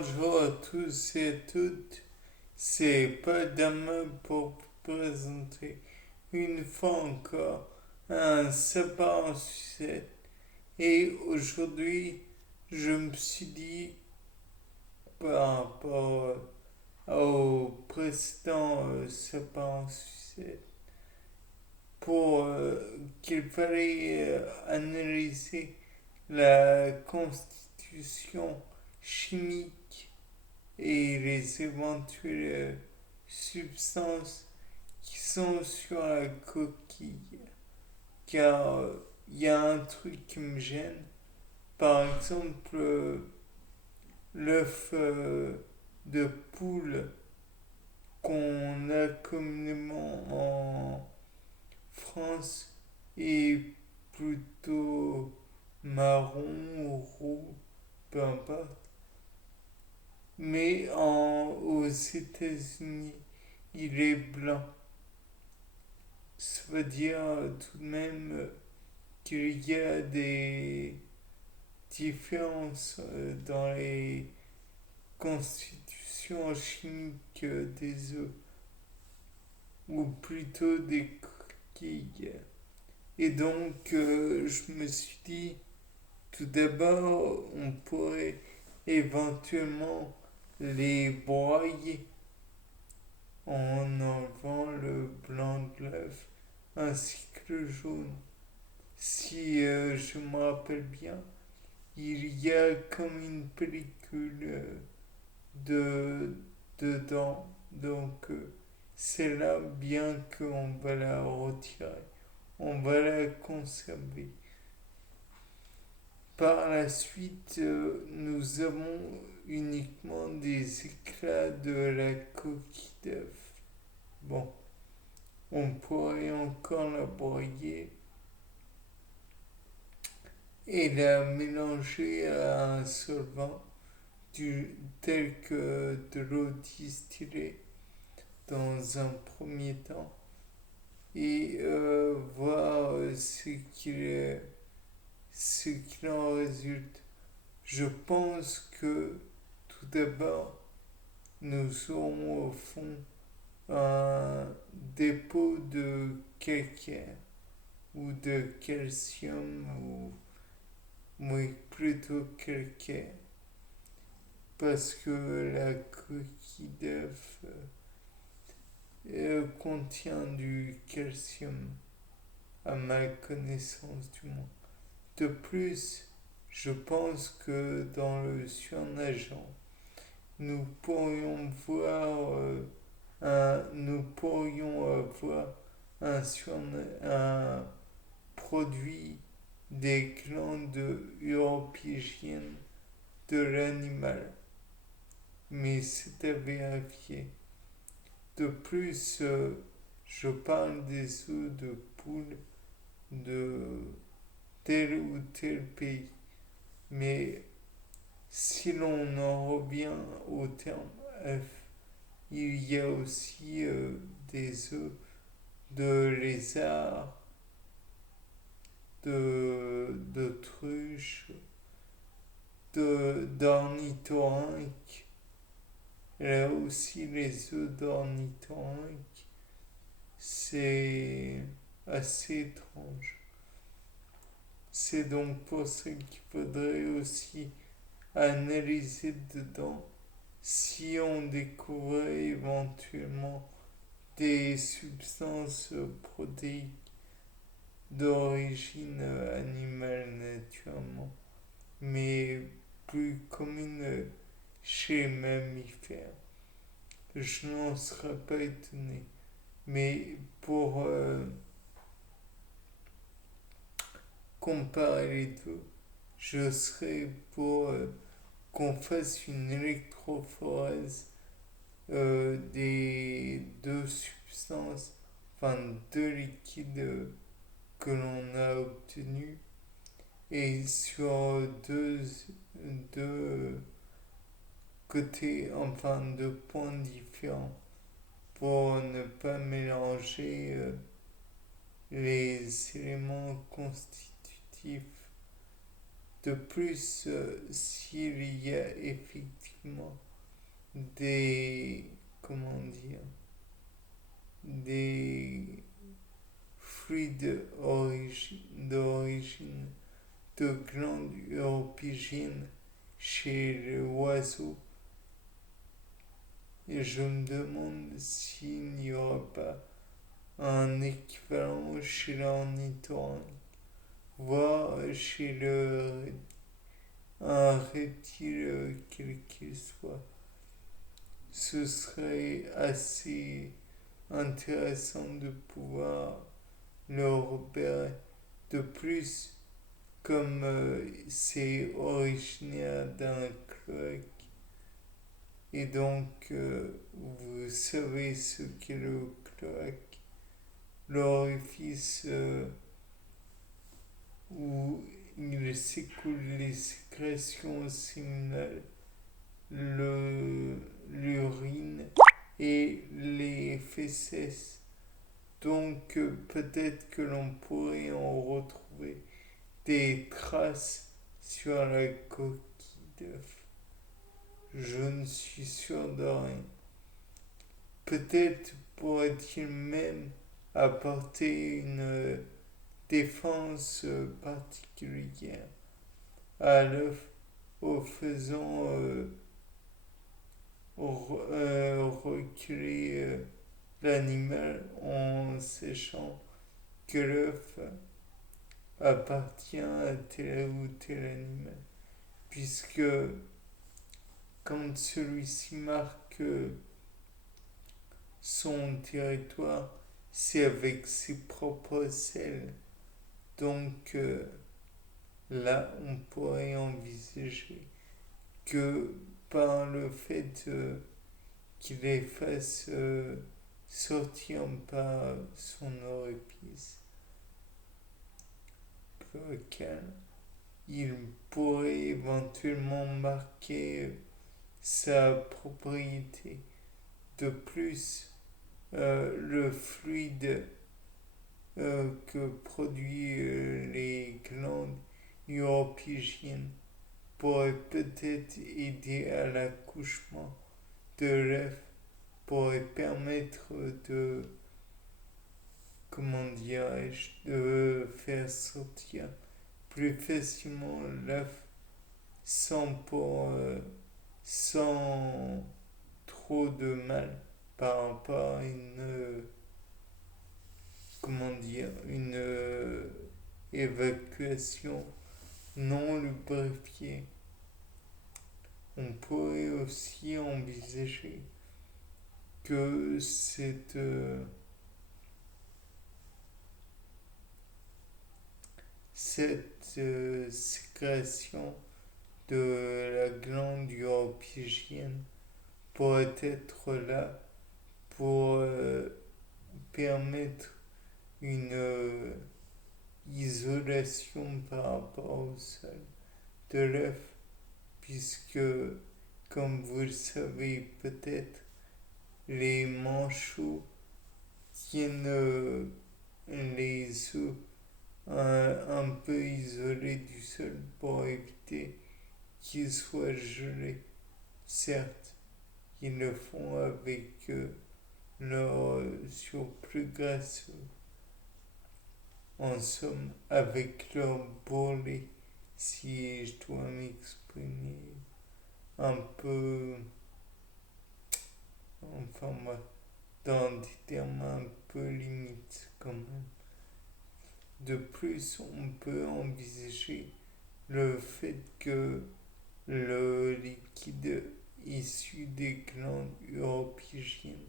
Bonjour à tous et à toutes, c'est Paul Damin pour vous présenter une fois encore un sapin en sucette. Et aujourd'hui, je me suis dit, par rapport au précédent sapin en sucette, pour qu'il fallait analyser la constitution chimique et les éventuelles substances qui sont sur la coquille. Car il y a un truc qui me gêne. Par exemple, l'œuf de poule qu'on a communément en France est plutôt marron ou roux, peu importe. Mais aux États-Unis, il est blanc. Ça veut dire tout de même qu'il y a des différences dans les constitutions chimiques des œufs, ou plutôt des coquilles. Et donc, je me suis dit, tout d'abord, on pourrait éventuellement les broyer en enlevant le blanc de l'œuf ainsi que le jaune. Si je me rappelle bien, il y a comme une pellicule de, dedans. Donc celle-là, bien qu'on va la retirer, on va la conserver. Par la suite, nous avons uniquement des éclats de la coquille d'œuf. Bon, on pourrait encore la broyer et la mélanger à un solvant tel que de l'eau distillée dans un premier temps et voir ce qu'il en résulte. Je pense que tout d'abord, nous aurons au fond un dépôt de calcaire ou de calcium ou oui, plutôt calcaire parce que la coquille d'œuf contient du calcium à ma connaissance du moins. De plus, je pense que dans le surnageant, nous pourrions voir nous pourrions avoir un produit des glandes uropygiennes de l'animal, mais c'est à vérifier. De plus, je parle des œufs de poule de tel ou tel pays, mais si l'on en revient au terme F, il y a aussi des œufs de lézard, d'autruche, d'ornithorynque. Là aussi, les œufs d'ornithorynque, c'est assez étrange. C'est donc pour ça qu'il faudrait aussi analyser dedans si on découvrait éventuellement des substances protéiques d'origine animale naturellement, mais plus communes chez les mammifères. Je n'en serais pas étonné. Mais pour comparer les deux, je serais pour qu'on fasse une électrophorèse des deux substances, enfin deux liquides que l'on a obtenus et sur deux côtés, enfin deux points différents pour ne pas mélanger les éléments constitutifs De plus, s'il y a effectivement des, comment dire, des fluides d'origine de glandes européennes chez l'oiseau, et je me demande s'il n'y aura pas un équivalent chez l'ornithorynque, voire chez un reptile quel qu'il soit. Ce serait assez intéressant de pouvoir le repérer. De plus, comme c'est originaire d'un cloaque, et donc vous savez ce qu'est le cloaque, l'orifice où il s'écoule les sécrétions séminales, l'urine et les fesses. Donc peut-être que l'on pourrait en retrouver des traces sur la coquille d'œuf. Je ne suis sûr de rien. Peut-être pourrait-il même apporter une défense particulière à l'œuf en faisant reculer l'animal en sachant que l'œuf appartient à tel ou tel animal. Puisque quand celui-ci marque son territoire, c'est avec ses propres selles. Donc là, on pourrait envisager que par le fait qu'il les fasse sortir par son orifice local, il pourrait éventuellement marquer sa propriété. De plus, le fluide que produit les glandes uropygiennes pourrait peut-être aider à l'accouchement de l'œuf, pourrait permettre de, comment dirais-je, de faire sortir plus facilement l'œuf sans trop de mal par rapport à une évacuation non lubrifiée. On pourrait aussi envisager que cette sécrétion de la glande uropygienne pourrait être là pour permettre une isolation par rapport au sol de l'œuf, puisque, comme vous le savez peut-être, les manchots tiennent les œufs un peu isolés du sol pour éviter qu'ils soient gelés. Certes, ils le font avec leur surplus graisseux. En somme, avec leur bourrelet, si je dois m'exprimer un peu, enfin moi, dans des termes un peu limites quand même. De plus, on peut envisager le fait que le liquide issu des glandes uropygiennes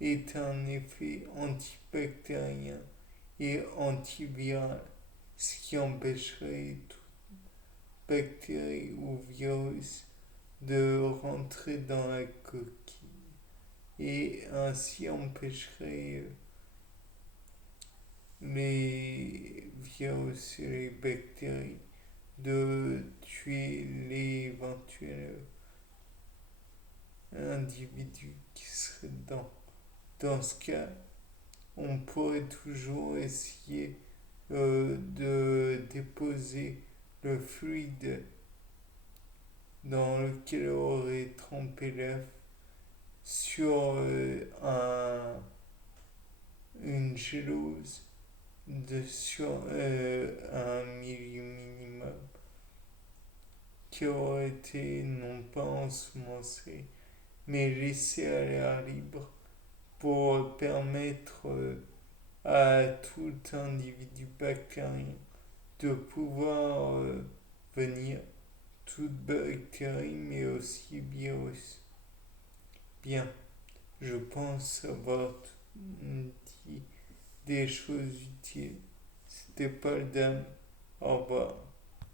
est un effet antibactérien et antiviral, ce qui empêcherait toute bactérie ou virus de rentrer dans la coquille et ainsi empêcherait les virus et les bactéries de tuer les éventuels individus qui seraient dedans. Dans ce cas, on pourrait toujours essayer de déposer le fluide dans lequel aurait trempé l'œuf sur une gélose sur un milieu minimum qui aurait été non pas ensemencé, mais laissé à l'air libre pour permettre à tout individu bactérien de pouvoir venir, toute bactérie mais aussi virus. Bien, je pense avoir dit des choses utiles. C'était pas le dame. Au revoir.